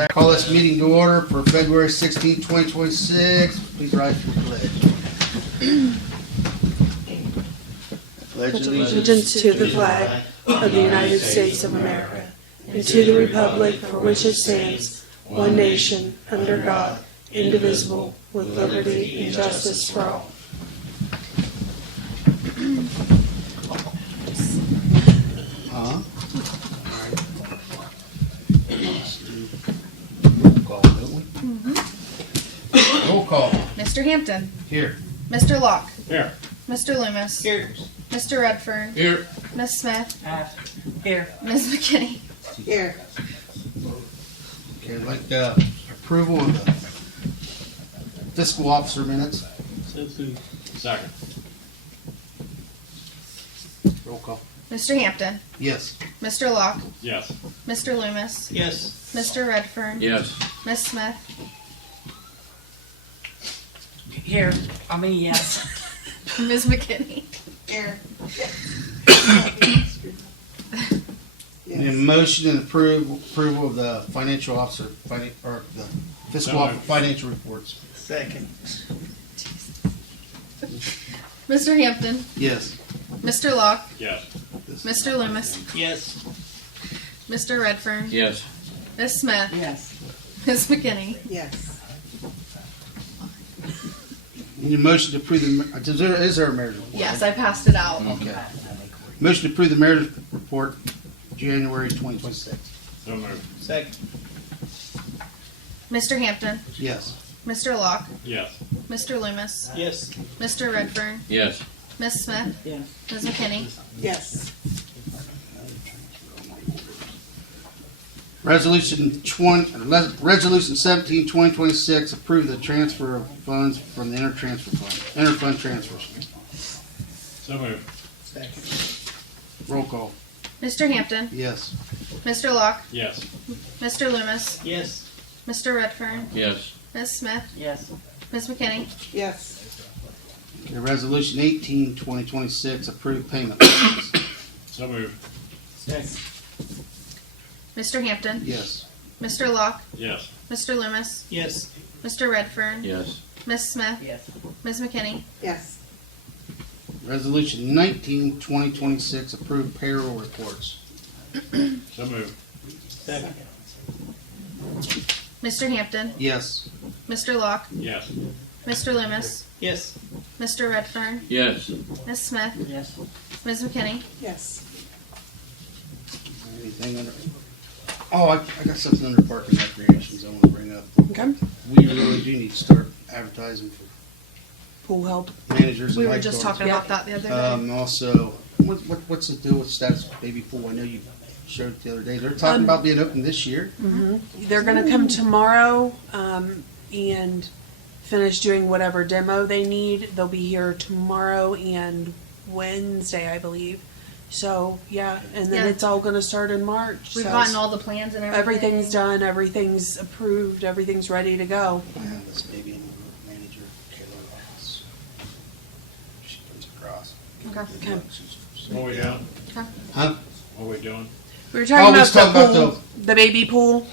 I call this meeting to order for February 16, 2026. Please rise for the pledge. Pledge Allegiance to the flag of the United States of America and to the republic for which it stands, one nation, under God, indivisible, with liberty and justice for all. Roll call. Mr. Hampton. Here. Mr. Locke. Here. Mr. Loomis. Here. Mr. Redfern. Here. Miss Smith. Here. Ms. McKinney. Here. Okay, I'd like approval of the fiscal officer minutes. Second. Roll call. Mr. Hampton. Yes. Mr. Locke. Yes. Mr. Loomis. Yes. Mr. Redfern. Yes. Miss Smith. Here, yes. Ms. McKinney. Here. Need a motion and approval of the financial officer, or the fiscal officer financial reports. Second. Mr. Hampton. Yes. Mr. Locke. Yes. Mr. Loomis. Yes. Mr. Redfern. Yes. Miss Smith. Yes. Ms. McKinney. Yes. Need a motion to approve is there a mayor's report? Yes, I passed it out. Okay. Motion to approve the mayor's report, January 2026. So moved. Second. Mr. Hampton. Yes. Mr. Locke. Yes. Mr. Loomis. Yes. Mr. Redfern. Yes. Miss Smith. Yes. Ms. McKinney. Yes. Resolution 17, 2026, approve the transfer of funds from the interfund transfers. So moved. Second. Roll call. Mr. Hampton. Yes. Mr. Locke. Yes. Mr. Loomis. Yes. Mr. Redfern. Yes. Ms. Smith. Yes. Ms. McKinney. Yes. Okay, Resolution 18, 2026, approve payment. So moved. Second. Mr. Hampton. Yes. Mr. Locke. Yes. Mr. Loomis. Yes. Mr. Redfern. Yes. Ms. Smith. Yes. Ms. McKinney. Yes. Resolution 19, 2026, approve payroll reports. So moved. Second. Mr. Hampton. Yes. Mr. Locke. Yes. Mr. Loomis. Yes. Mr. Redfern. Yes. Ms. Smith. Yes. Ms. McKinney. Yes. Anything under? Oh, I got something under Park and Recreations I want to bring up. Okay. We really do need to start advertising for Pool help. managers We and were just lifeguards. talking about that the other day. Also, what's the deal with status baby pool? I know you showed it the other day. They're talking about being open this year. They're going to come tomorrow and finish doing whatever demo they need. They'll be here tomorrow and Wednesday, I believe. So, yeah, and then Yeah. it's all going to start in March. We've So gotten all the plans and everything. everything's done, everything's approved, everything's ready to go. I have this baby manager, Kayla Ross. She comes across. Okay. Okay. What are we doing? Huh? What are we doing? We were talking let's about the talk about pool, the baby pool.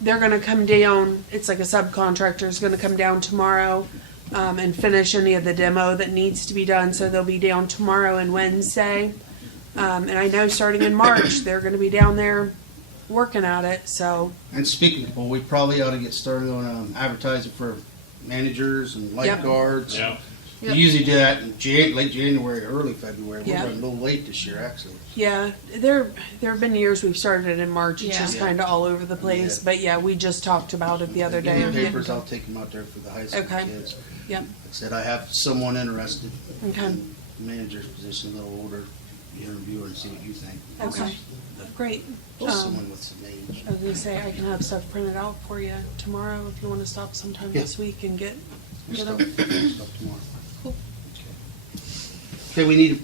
They're going to come down. It's like a subcontractor is going to come down tomorrow and finish any of the demo that needs to be done. So they'll be down tomorrow and Wednesday. And I know starting in March, they're going to be down there working at it. So, And speaking of pool, we probably ought to get started on advertising for managers and lifeguards. Yeah. Yep. We usually do that in late January, early February. We're Yeah. running a little late this year, actually. yeah, there have been years we've started it in March. It's Yeah. just Yeah. kind of all over the place. Yeah. But yeah, we just talked about it the other day. In the papers, I'll take them out there for the high school Okay. kids. Yep. Like I said, I have someone interested Okay. in the manager's position, a little older, interview her and see what you think. Okay. Great. Just someone with some age. I was gonna say I can have stuff printed out for you tomorrow if you want to stop sometime Yeah. this week and get Stuff them. tomorrow. Cool. Okay, we need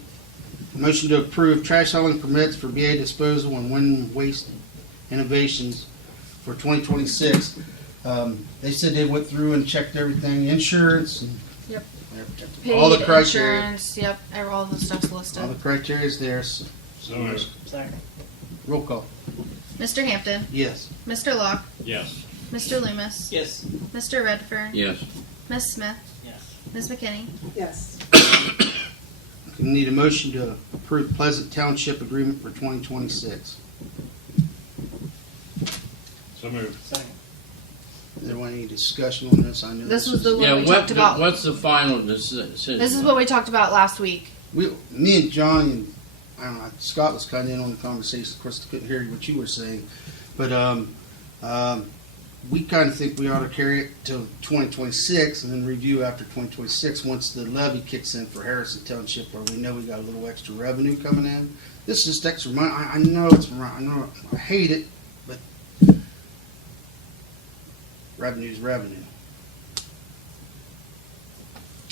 a motion to approve trash hauling permits for BA disposal and wind waste innovations for 2026. They said they went through and checked everything, insurance and Yep. everything. All the Paid, criteria. insurance, yep, all the stuff's listed. All the criteria is there. So So moved. Second. roll call. Mr. Hampton, Yes. Mr. Locke, Yes. Mr. Loomis, Yes. Mr. Redfern, Yes. Ms. Smith, Yes. Ms. McKinney, Yes. We need a motion to approve Pleasant Township Agreement for 2026. So moved. Second. Is there any discussion on this? I know This was the Yeah, one we talked about. what's the final decision? This is what we talked about last week. Me and Johnny and I don't know, Scott was kind of in on the conversation. Of course, I couldn't hear what you were saying, but we kind of think we ought to carry it till 2026 and then review after 2026 once the levy kicks in for Harrison Township, where we know we got a little extra revenue coming in. This is just extra money. I know it's wrong. I know I hate it, but revenue's revenue.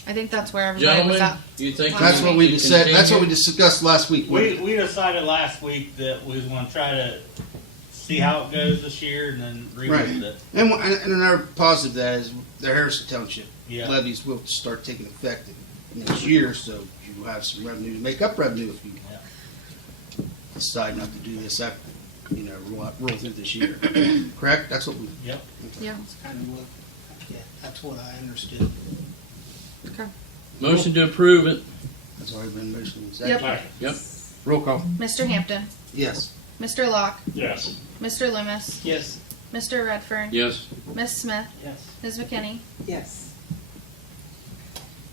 I think that's where everybody was Gentlemen, at. you think That's what we should said. That's what we continue? discussed last week. We decided last week that we was gonna try to see how it goes this year and then revisit it. And another positive of that is the Harrison Township Yeah. levies will start taking effect next year, so you will have some revenue to make up revenue if you decide not to do this after, roll through this year. Correct? That's what we. Yep. Yeah. That's kind of what, yeah, that's what I understood. Motion to approve it. That's already been mentioned. Yep. Second. Yep. Roll call. Mr. Hampton, Yes. Mr. Locke, Yes. Mr. Loomis, Yes. Mr. Redfern, Yes. Ms. Smith, Yes. Ms. McKinney, Yes.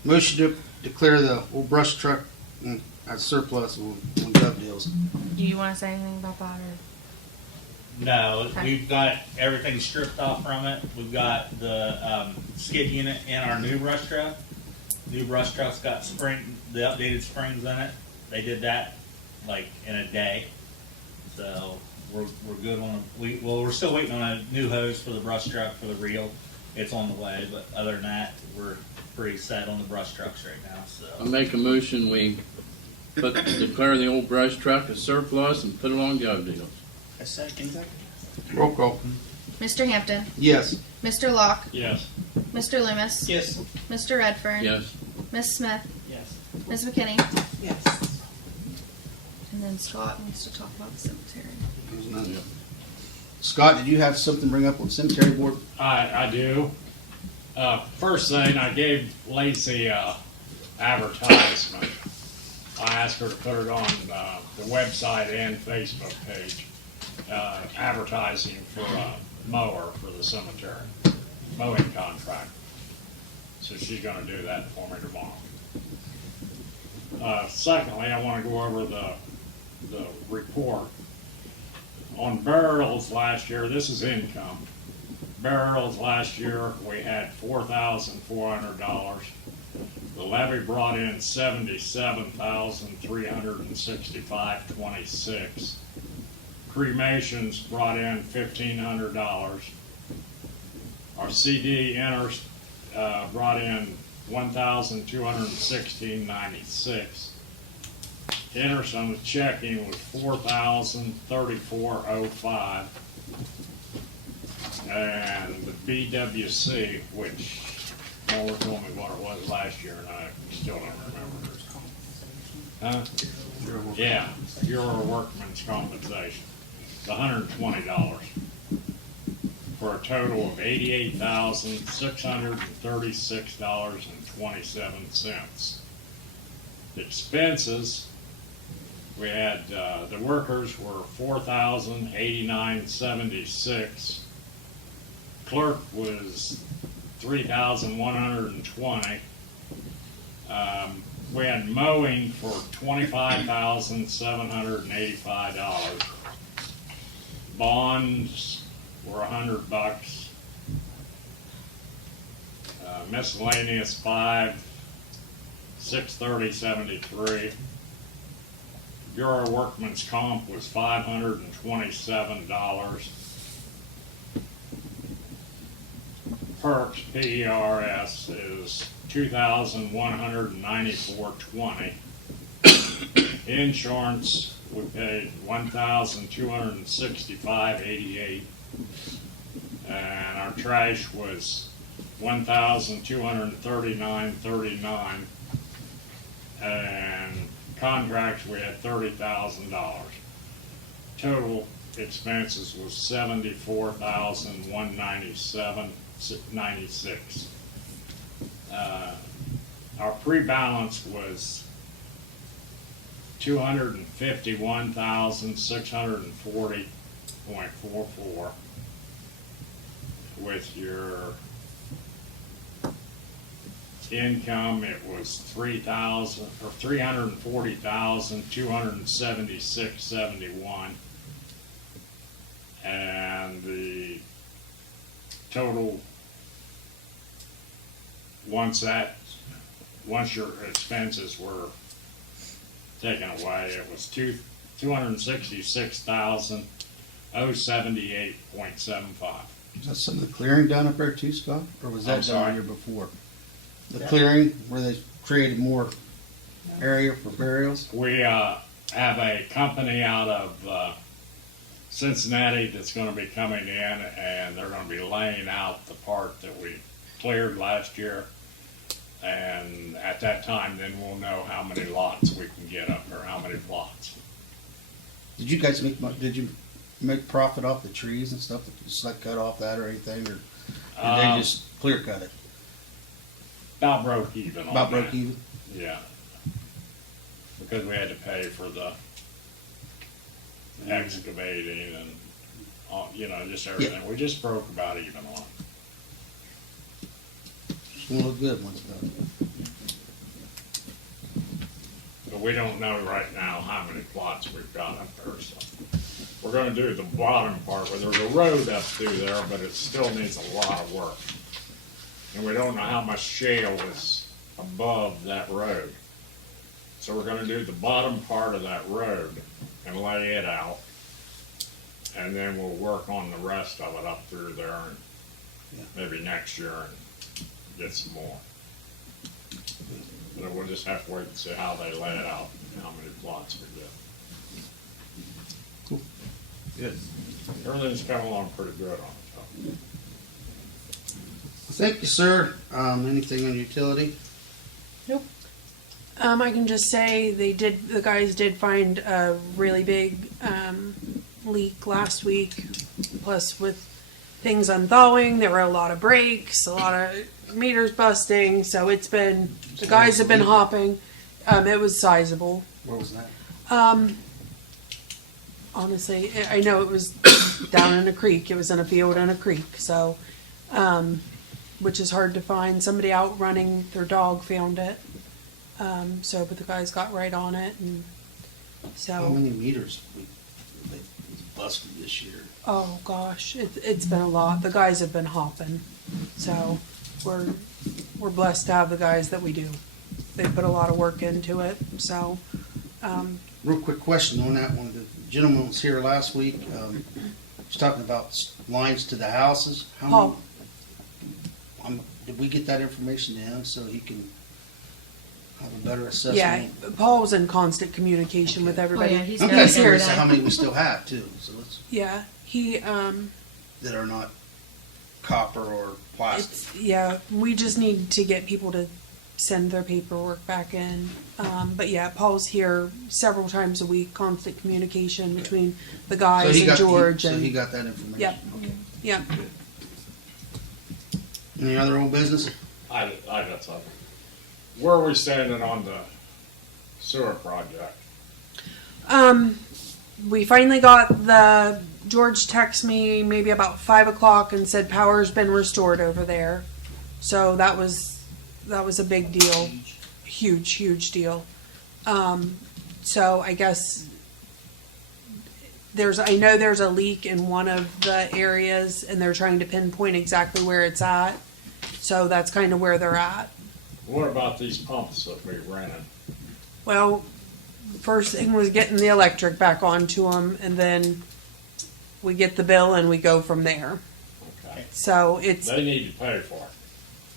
Motion to declare the old brush truck as surplus on gov deals. do you want to say anything about that? Or? No, Okay. we've got everything stripped off from it. We've got the skid unit in our new brush truck. New brush truck's got the updated springs in it. They did that like in a day, so we're good on. We're still waiting on a new hose for the brush truck for the reel. It's on the way, but other than that, we're pretty set on the brush trucks right now. I So make a motion we declare the old brush truck as surplus and put it on gov deals. A second. Roll call. Mr. Hampton, Yes. Mr. Locke, Yes. Mr. Loomis, yes, Mr. Redfern, Yes. Ms. Smith, yes. Ms. McKinney, Yes. and then Scott needs to talk about the cemetery. There's none. Scott, did you have something to bring up on cemetery board? I do. First thing, I gave Lacey advertisement. I asked her to put it on the website and Facebook page, advertising for a mower for the cemetery, mowing contract. So she's gonna do that for me tomorrow. Secondly, I wanna go over the report. On burials last year, this is income. Burials last year, we had $4,400. The levy brought in $77,365.26. Cremations brought in $1,500. Our CD interest brought in $1,216.96. Interest on the checking was $4,034.05. And the BWC, which Mower told me what it was last year, and I still don't remember. Huh? Yeah, Bureau of Workmen's Compensation. It's $120 for a total of $88,636.27. Expenses, we had the workers were $4,089.76. Clerk was $3,120. We had mowing for $25,785. Bonds were $100. Miscellaneous $630.73. Bureau of Workmen's Comp was $527. Perks, PERS, is $2,194.20. Insurance, we paid $1,265.88. And our trash was $1,239.39. And contracts, we had $30,000. Total expenses was $74,197.96. Our pre-balance was $251,640.44. With your income, it was $340,276.71, and the total once your expenses were taken away, it was $266,078.75. Is that some of the clearing done up there too, Scott? Or was I'm that done sorry? the year before? The clearing, where they created more area for burials? We have a company out of Cincinnati that's going to be coming in, and they're going to be laying out the part that we cleared last year. And at that time, then we'll know how many lots we can get up there, how many plots. Did you guys did you make profit off the trees and stuff? Just like cut off that or anything? Or did they just clear cut it? About broke even on About that. broke even? Yeah. Because we had to pay for the excavating and, just everything. We just broke about even on it. It's gonna look good once done. But we don't know right now how many plots we've got up there, so. We're gonna do the bottom part, where there's a road up through there, but it still needs a lot of work. And we don't know how much shale is above that road. So we're gonna do the bottom part of that road and lay it out. And then we'll work on the rest of it up through there and maybe next year and get some more. But we'll just have to wait and see how they lay it out and how many plots we get. Cool. Good. Everything's coming along pretty good on it. Thank you, sir. Anything on utility? I can just say the guys did find a really big leak last week. Plus, with things unthawing, there were a lot of breaks, a lot of meters busting. So the guys have been hopping. It was sizable. Where was that? Honestly, I know it was down in a creek. It was in a field in a creek. So, which is hard to find. Somebody out running their dog found it. But the guys got right on it, and How so. many meters we busted this year? Oh gosh, it's been a lot. The guys have been hopping, so we're blessed to have the guys that we do. They put a lot of work into it. So, Real quick question on that one. The gentleman was here last week. Was talking about lines to the houses. Paul. Did we get that information to him so he can have a better Yeah, assessment? Paul was in constant communication with everybody. Oh, yeah, he's Okay, got so it that's how many we still have too. So let's Yeah, he that are not copper or plastic. we just need to get people to send their paperwork back in. But yeah, Paul's here several times a week, constant communication between the guys and George. So he got that information. Yep. Okay. Yep. Any other old business? I got something. Where are we standing on the sewer project? We finally got George texted me maybe about 5 o'clock and said power's been restored over there. So that was a big deal. Huge deal. So I guess I know there's a leak in one of the areas and they're trying to pinpoint exactly where it's at. So that's kind of where they're at. What about these pumps that we rented? Well, first thing was getting the electric back onto them, and then we get the bill and we go from there. Okay. So They need to pay for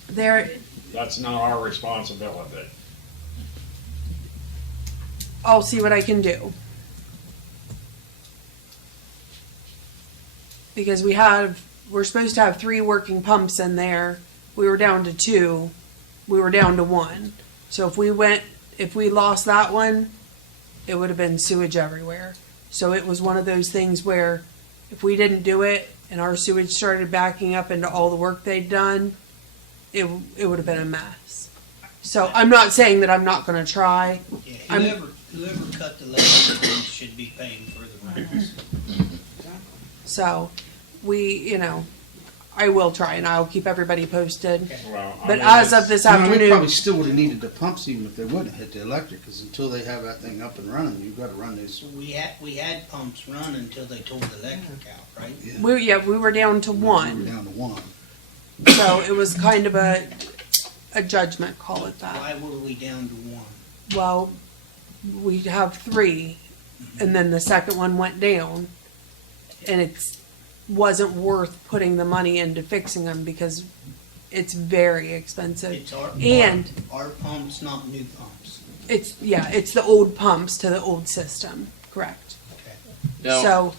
it. That's not our responsibility. I'll see what I can do. Because we're supposed to have 3 working pumps in there. We were down to 2. We were down to 1. So if we lost that one, it would have been sewage everywhere. So it was one of those things where if we didn't do it and our sewage started backing up into all the work they'd done, it would have been a mess. So I'm not saying that I'm not gonna try. Yeah, I'm- whoever cut the electric should be paying for the rentals. So I will try and I'll keep everybody posted. Well, I But mean, as it's- of this We afternoon, probably still would have needed the pumps even if they wouldn't have hit the electric, because until they have that thing up and running, you've got to run these. So we had pumps run until they tore the electric out, right? we were down to We're one. down to one. So it was kind of a judgment, call it that. Why were we down to one? Well, we have three, and then the second one went down, and wasn't worth putting the money into fixing them because it's very expensive. It's And- our pumps, not new pumps. It's the old pumps to the old system, correct? Okay. Now, So,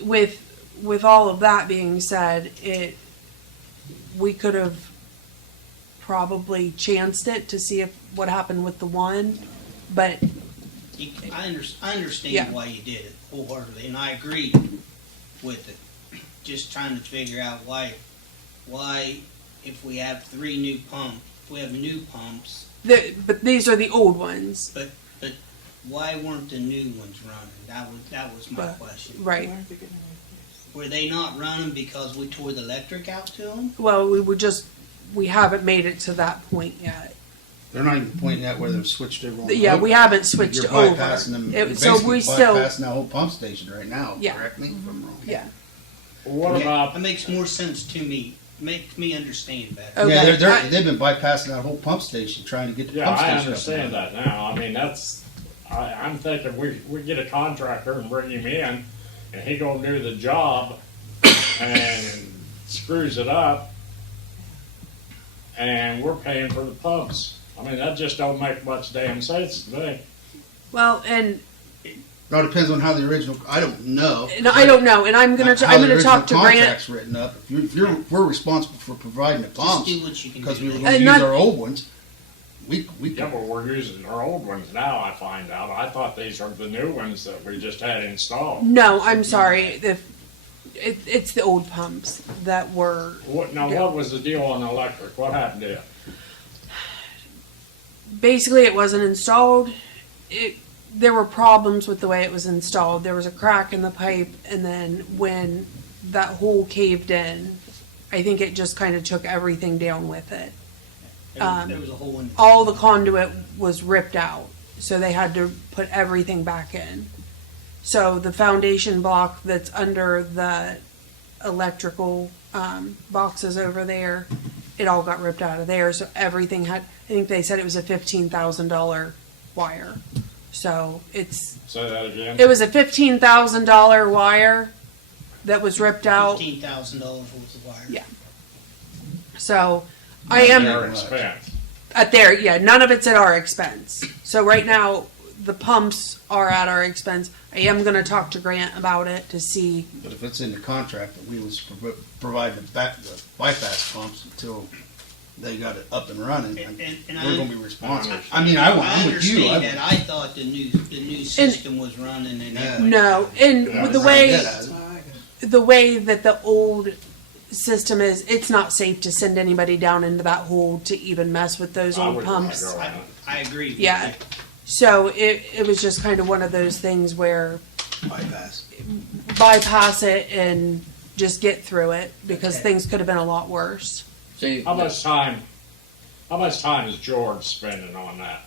with all of that being said, we could have probably chanced it to see what happened with the one, but I understand Yeah. why you did it wholeheartedly, and I agree with it. Just trying to figure out why if we have new pumps, but these are the old ones, but why weren't the new ones running? That was my question. right? Were they not running because we tore the electric out to them? Well, we haven't made it to that point yet. They're not even pointing out where they're switched over. On the Yeah, hook. we haven't switched You're over. bypassing them. It- You're so basically we still- bypassing that whole pump station right now. Yeah. Correct me if I'm wrong. Yeah. What Okay, about, that makes more sense to me. Makes me understand better. Okay. Yeah, I- they've been bypassing that whole pump station, trying to get the yeah, pump I station. understand that now. I mean, I'm thinking we get a contractor and bring him in, and he gonna do the job and screws it up, and we're paying for the pumps. I mean, that just don't make much damn sense to me. Well, and It all depends on how the original. I don't know. I don't know, and I'm gonna How the original talk to Grant. contract's written up. We're responsible for providing the Just pumps do what you can because we do. were going to And use not- our old ones. We Yeah, but we're using our old ones now, I find out. I thought these are the new ones that we just had installed. No, I'm sorry. It's the old pumps that were. What was the deal on the electric? What happened to it? Basically, it wasn't installed. There were problems with the way it was installed. There was a crack in the pipe, and then when that hole caved in, I think it just kind of took everything down with it. There was a hole in. All the conduit was ripped out, so they had to put everything back in. So the foundation block that's under the electrical boxes over there, it all got ripped out of there. So everything had, I think they said it was a $15,000 wire. So Say that again. it was a $15,000 wire that was ripped out. $15,000 worth of wire. Yeah. So I am. Their expense. None of it's at our expense. So right now, the pumps are at our expense. I am gonna talk to Grant about it to see. But if it's in the contract that we was providing the bypass pumps until they got it up and running, And we're going to be responsible. I I mean, I'm with you. understand that. I thought the new system was running and Yeah. it. No, and Yeah, with the way that the old system is, it's not safe to send anybody down into that hole to even mess with those I old wouldn't wanna pumps. go in it. I agree with Yeah. you. So it was just kind of one of those things where bypass. bypass it and just get through it because Okay. things could have been a lot worse. see, How much time is George spending on that?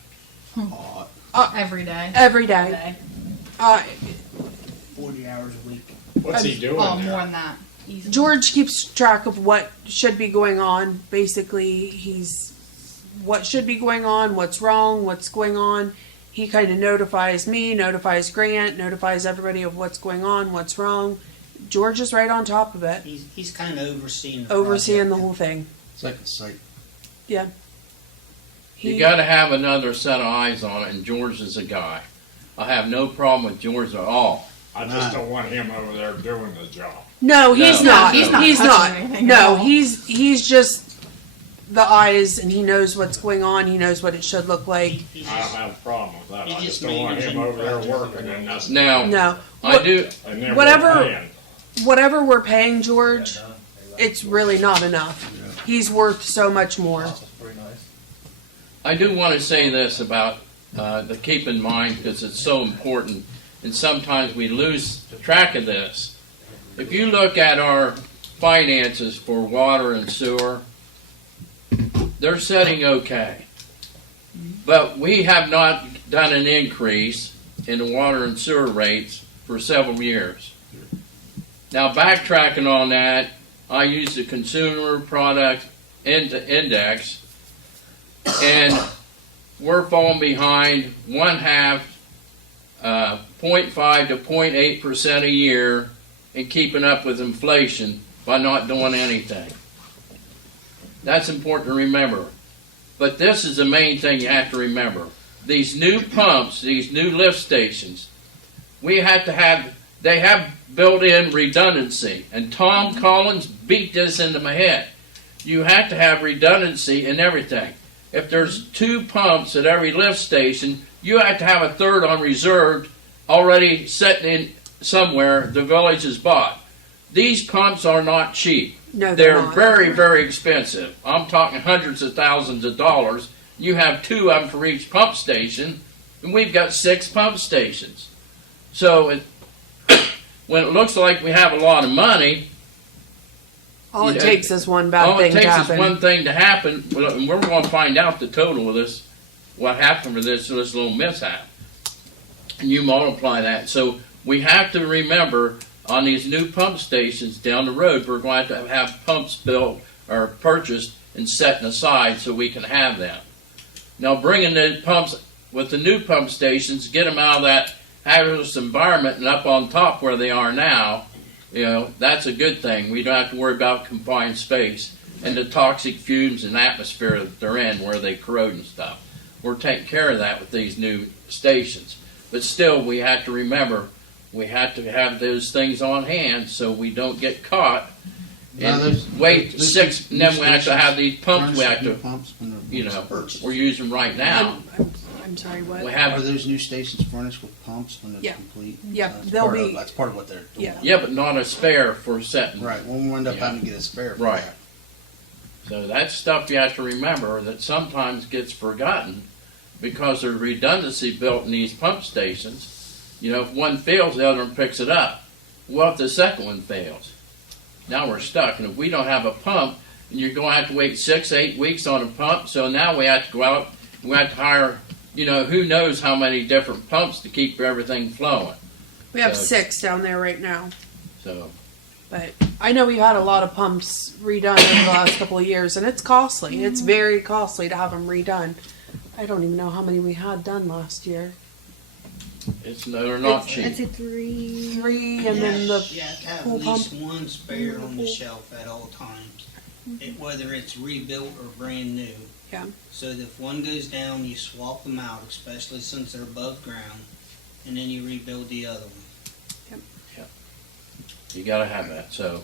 Every day. Every day. Uh, 40 hours a week. What's he doing Oh, there? more than that. Easily. George keeps track of what should be going on. Basically, what should be going on, what's wrong, what's going on. He kind of notifies me, notifies Grant, notifies everybody of what's going on, what's wrong. George is right on top of it, He's kind of overseeing the overseeing the project. whole thing. It's like a site. Yeah. you gotta have another set of eyes on it, and George is a guy. I have no problem with George at all. I just don't want him over there doing the job. No, he's No, not. he's not He's touching not. anything at No, all. he's just the eyes, and he knows what's going on. He knows what it should look like. I don't have a problem with that. He I just just don't want made him it over there in working and nothing. Now, No, I do, And then we're Whatever- paying. whatever we're paying George, it's really not enough. He's worth so much more. I do want to say this about to keep in mind because it's so important, and sometimes we lose track of this. If you look at our finances for water and sewer, they're setting okay, but we have not done an increase in the water and sewer rates for several years. Now, backtracking on that, I use the Consumer Product Index, and we're falling behind 0.5 to 0.8% a year in keeping up with inflation by not doing anything. That's important to remember. But this is the main thing you have to remember. These new pumps, these new lift stations, they have built-in redundancy. And Tom Collins beat this into my head. You have to have redundancy in everything. If there's 2 pumps at every lift station, you have to have a third on reserve already set in somewhere the village has bought. These pumps are not cheap. No, They're not. very, very expensive. I'm talking hundreds of thousands of dollars. You have 2 of them for each pump station, and we've got 6 pump stations. So when it looks like we have a lot of money, All it Yeah. takes is one bad all thing it to takes is happen. one thing to happen, and we're going to find out the total of this, what happened for this little mishap. And you multiply that. So we have to remember on these new pump stations down the road, we're going to have pumps built or purchased and set aside so we can have them. Now bringing the pumps with the new pump stations, get them out of that hazardous environment and up on top where they are now, that's a good thing. We don't have to worry about confined space and the toxic fumes and atmosphere that they're in where they corrode and stuff. We're taking care of that with these new stations. But still, we have to remember, we have to have those things on hand so we don't get caught. Now, And there's- wait there's 6, and then we have to have these pumps we have Furnace, new to, pumps when they're purchased. we're using right now. I'm sorry, what? We Are have, those new stations furnished with pumps when it's Yeah. complete? Yeah, That's they'll part of- be- That's part of what they're doing. Yeah. yeah, but not a spare for setting. Right, we'll end up Yeah. having to get a spare for Right. that. So that's stuff you have to remember that sometimes gets forgotten because there's redundancy built in these pump stations. If one fails, the other one picks it up. What if the second one fails? Now we're stuck. And if we don't have a pump, and you're going to have to wait 6, 8 weeks on a pump, so now we have to go out, we have to hire, who knows how many different pumps to keep everything flowing. We have So- 6 down there right now. So, But I know we've had a lot of pumps redone over the last couple of years, and it's costly. It's very costly to have them redone. I don't even know how many we had done last year. they're not I'd cheap. say 3. 3, and then the You have to have pool at pump. least one spare on the shelf at all times, whether it's rebuilt or brand new. Yeah. So that if one goes down, you swap them out, especially since they're above ground, and then you rebuild the other one. You got to have that. So,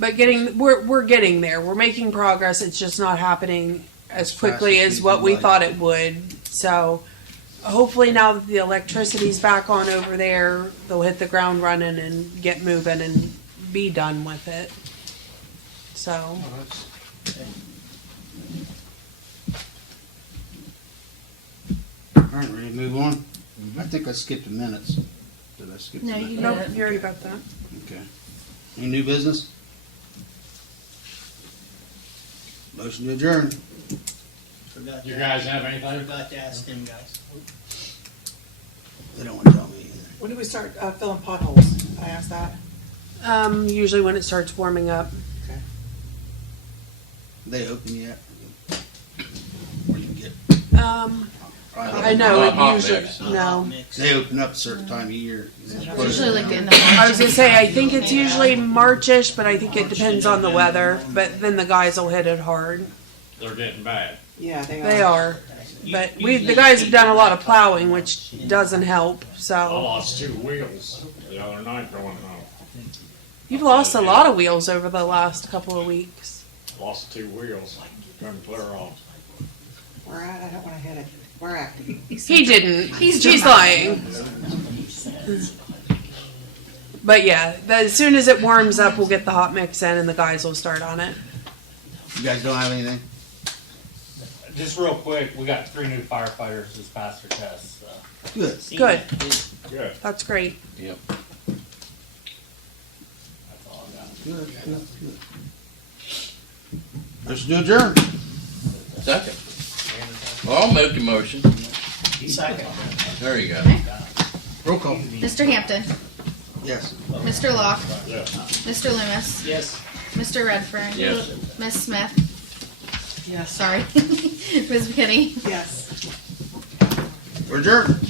But we're getting there. We're making progress. It's just not happening as As quickly fast as as we what would we like. thought it would. So hopefully now that the electricity's back on over there, they'll hit the ground running and get moving and be done with it. So All right, ready to move on? I think I skipped the minutes. Did I skip the No, minutes? you nope, didn't. you already got that. Okay. Any new business? Motion to adjourn. Forgot You to guys ask- have anything? Forgot to ask them guys. They don't want to tell me anything. When do we start filling potholes? I asked that. Usually when it starts warming up. They open yet? Where you can get, I know Not hot it usually mix. no. Mix. they open up a certain time of year. Usually like in the I was gonna say I think it's usually Marchish, but I think it depends on the weather. But then the guys will hit it hard. They're getting bad. Yeah, They are. But the guys have done a lot of plowing, which doesn't help. I So lost 2 wheels the other night going home. you've lost a lot of wheels over the last couple of weeks. lost 2 wheels. Couldn't put her on. We're at, I don't wanna hit it. We're acting. He didn't. He's She's lying. But yeah, as soon as it warms up, we'll get the hot mix in and the guys will start on it. You guys don't have anything? Just real quick, we got 3 new firefighters this past their test, so. Good. Good. Good. That's great. Yep. That's all I got. Good, good, good. Motion to adjourn. Second. Well, I'll make the motion. Second. There you go. Roll call. Mr. Hampton, Yes. Mr. Locke, Yeah. Mr. Loomis, Yes. Mr. Redfern, Yes. Miss Smith, Yes. sorry, Ms. McKinney. Yes. We're adjourned.